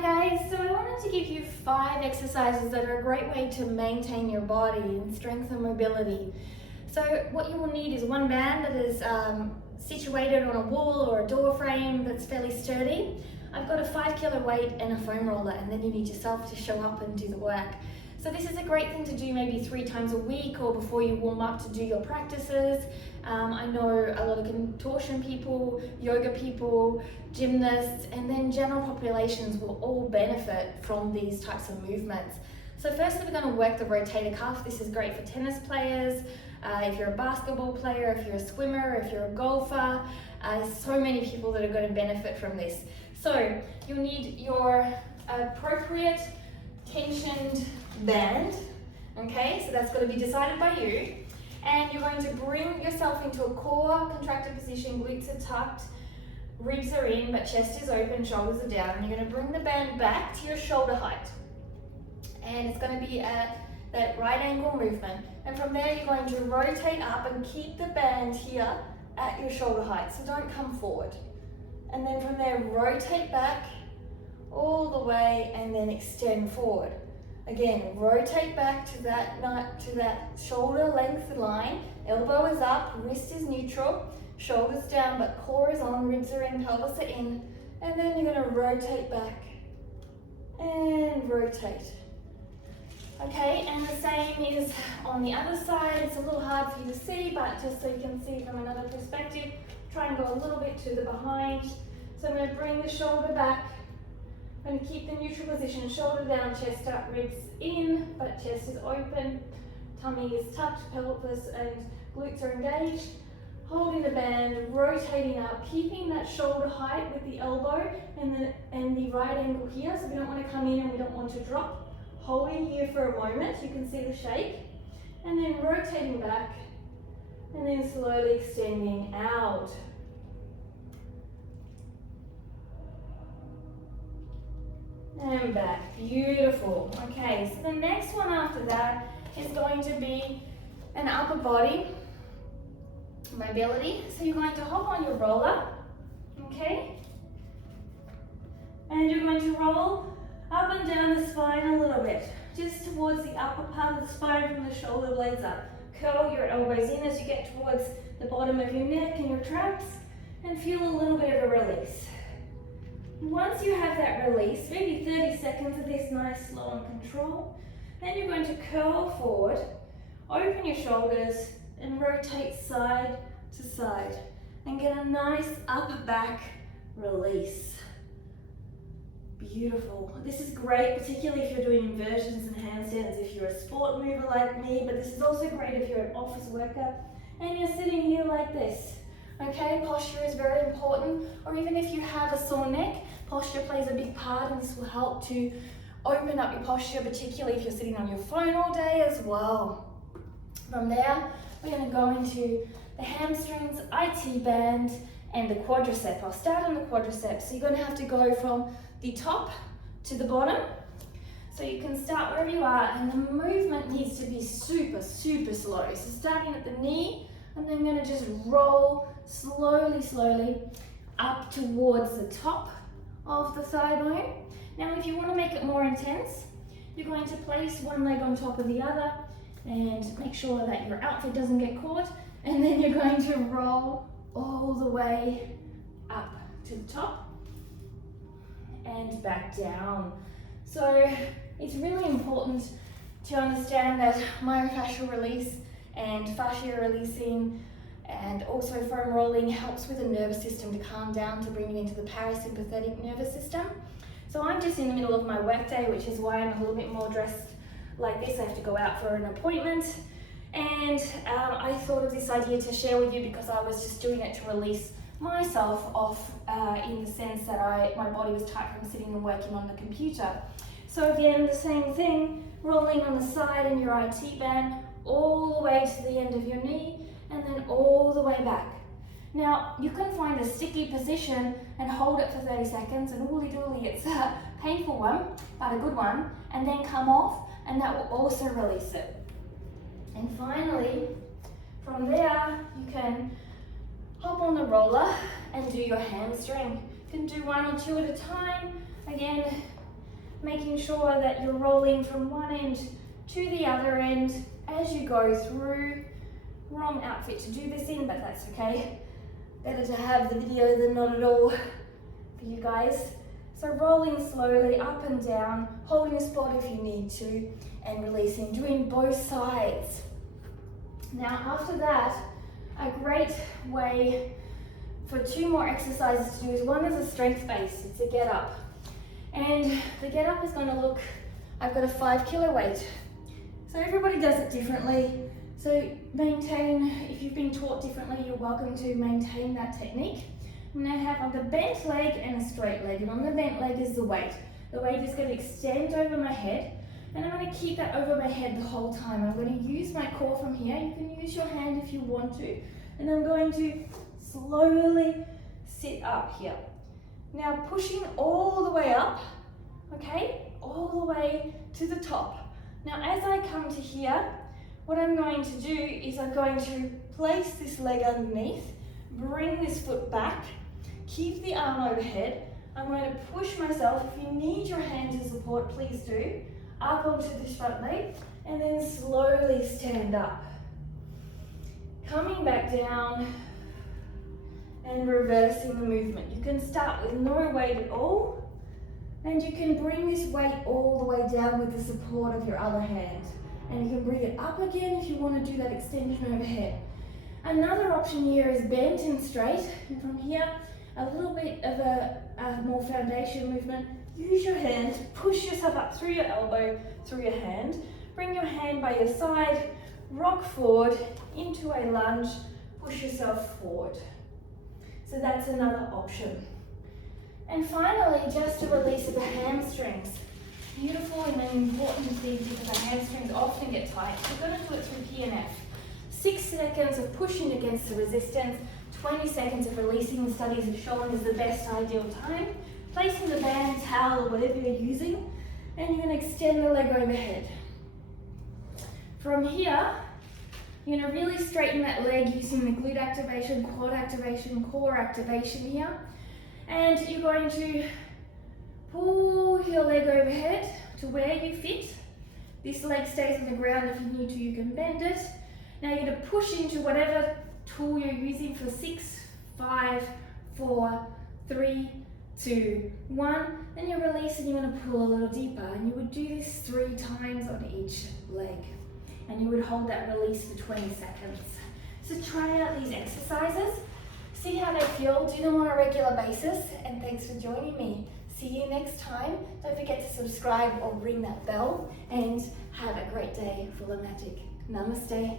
Hi guys, so I wanted to give you 5 exercises that are a great way to maintain your body and strengthen mobility. So what you will need is one band that is situated on a wall or a door frame that's fairly sturdy. I've got a 5 kilo weight and a foam roller, and then you need yourself to show up and do the work. So this is a great thing to do maybe 3 times a week or before you warm up to do your practices. I know a lot of contortion people, yoga people, gymnasts, and then general populations will all benefit from these types of movements. So firstly, we're going to work the rotator cuff. This is great for tennis players, if you're a basketball player, if you're a swimmer, if you're a golfer. So many people that are going to benefit from this. So you'll need your appropriate tensioned band, okay, so that's got to be decided by you, and you're going to bring yourself into a core contracted position, glutes are tucked, ribs are in but chest is open, shoulders are down, and you're going to bring the band back to your shoulder height, and it's going to be at that right angle movement, and from there you're going to rotate up and keep the band here at your shoulder height, so don't come forward, and then from there rotate back all the way and then extend forward. Again, rotate back to that shoulder length line, elbow is up, wrist is neutral, shoulders down but core is on, ribs are in, pelvis are in, and then you're going to rotate back and rotate. Okay, and the same is on the other side. It's a little hard for you to see, but just so you can see from another perspective, try and go a little bit to the behind. So I'm going to bring the shoulder back. I'm going to keep the neutral position, shoulder down, chest up, ribs in, but chest is open, tummy is tucked, pelvis and glutes are engaged. Holding the band, rotating up, keeping that shoulder height with the elbow and the right angle here, so we don't want to come in and we don't want to drop. Holding here for a moment, you can see the shake, and then rotating back, and then slowly extending out. And back, beautiful. Okay, so the next one after that is going to be an upper body mobility. So you're going to hop on your roller, okay? And you're going to roll up and down the spine a little bit, just towards the upper part of the spine from the shoulder blades up. Curl your elbows in as you get towards the bottom of your neck and your traps, and feel a little bit of a release. Once you have that release, maybe 30 seconds of this nice slow and control, then you're going to curl forward, open your shoulders and rotate side to side and get a nice upper back release. Beautiful. This is great, particularly if you're doing inversions and handstands, if you're a sport mover like me, but this is also great if you're an office worker and you're sitting here like this. Okay, posture is very important, or even if you have a sore neck, posture plays a big part, and this will help to open up your posture, particularly if you're sitting on your phone all day as well. From there, we're going to go into the hamstrings, IT band, and the quadricep. I'll start on the quadricep. So you're going to have to go from the top to the bottom. So you can start wherever you are, and the movement needs to be super, super slow. So starting at the knee, and then going to just roll slowly up towards the top of the thigh bone. Now if you want to make it more intense, you're going to place one leg on top of the other and make sure that your outfit doesn't get caught, and then you're going to roll all the way up to the top and back down. So it's really important to understand that myofascial release and fascia releasing and also foam rolling helps with the nervous system to calm down, to bring you into the parasympathetic nervous system. So I'm just in the middle of my workday, which is why I'm a little bit more dressed like this. I have to go out for an appointment, and I thought of this idea to share with you because I was just doing it to release myself off in the sense that my body was tight from sitting and working on the computer. So again, the same thing, rolling on the side in your IT band, all the way to the end of your knee, and then all the way back. Now, you can find a sticky position and hold it for 30 seconds, and ooly dooly, it's a painful one, but a good one, and then come off, and that will also release it. And finally, from there, you can hop on the roller and do your hamstring. You can do 1 or 2 at a time. Again, making sure that you're rolling from one end to the other end as you go through. Wrong outfit to do this in, but that's okay. Better to have the video than not at all for you guys. So rolling slowly up and down, holding a spot if you need to, and releasing, doing both sides. Now after that, a great way for 2 more exercises to do is one is a strength base, it's a get up. And the get up is going to look, I've got a 5 kilo weight. So everybody does it differently. So maintain, if you've been taught differently, you're welcome to maintain that technique. I'm going to have like a bent leg and a straight leg, and on the bent leg is the weight. The weight is going to extend over my head, and I'm going to keep that over my head the whole time. I'm going to use my core from here. You can use your hand if you want to. And I'm going to slowly sit up here. Now pushing all the way up, okay, all the way to the top. Now as I come to here, what I'm going to do is I'm going to place this leg underneath, bring this foot back, keep the arm overhead. I'm going to push myself, if you need your hand to support, please do, up onto this front leg, and then slowly stand up. Coming back down and reversing the movement. You can start with no weight at all, and you can bring this weight all the way down with the support of your other hand. And you can bring it up again if you want to do that extension overhead. Another option here is bent and straight, and from here, a little bit of a more foundation movement. Use your hand, push yourself up through your elbow, through your hand. Bring your hand by your side, rock forward into a lunge, push yourself forward. So that's another option. And finally, just a release of the hamstrings. Beautiful and an important thing because our hamstrings often get tight. We're going to do it through PNF. 6 seconds of pushing against the resistance, 20 seconds of releasing. The studies have shown is the best ideal time. Placing the band, towel, or whatever you're using, and you're going to extend the leg overhead. From here, you're going to really straighten that leg using the glute activation, quad activation, core activation here. And you're going to pull your leg overhead to where you fit. This leg stays on the ground. If you need to, you can bend it. Now you're going to push into whatever tool you're using for 6, 5, 4, 3, 2, 1. Then you release and you're going to pull a little deeper. And you would do this 3 times on each leg. And you would hold that release for 20 seconds. So try out these exercises. See how they feel. Do them on a regular basis. And thanks for joining me. See you next time. Don't forget to subscribe or ring that bell, and have a great day full of magic. Namaste.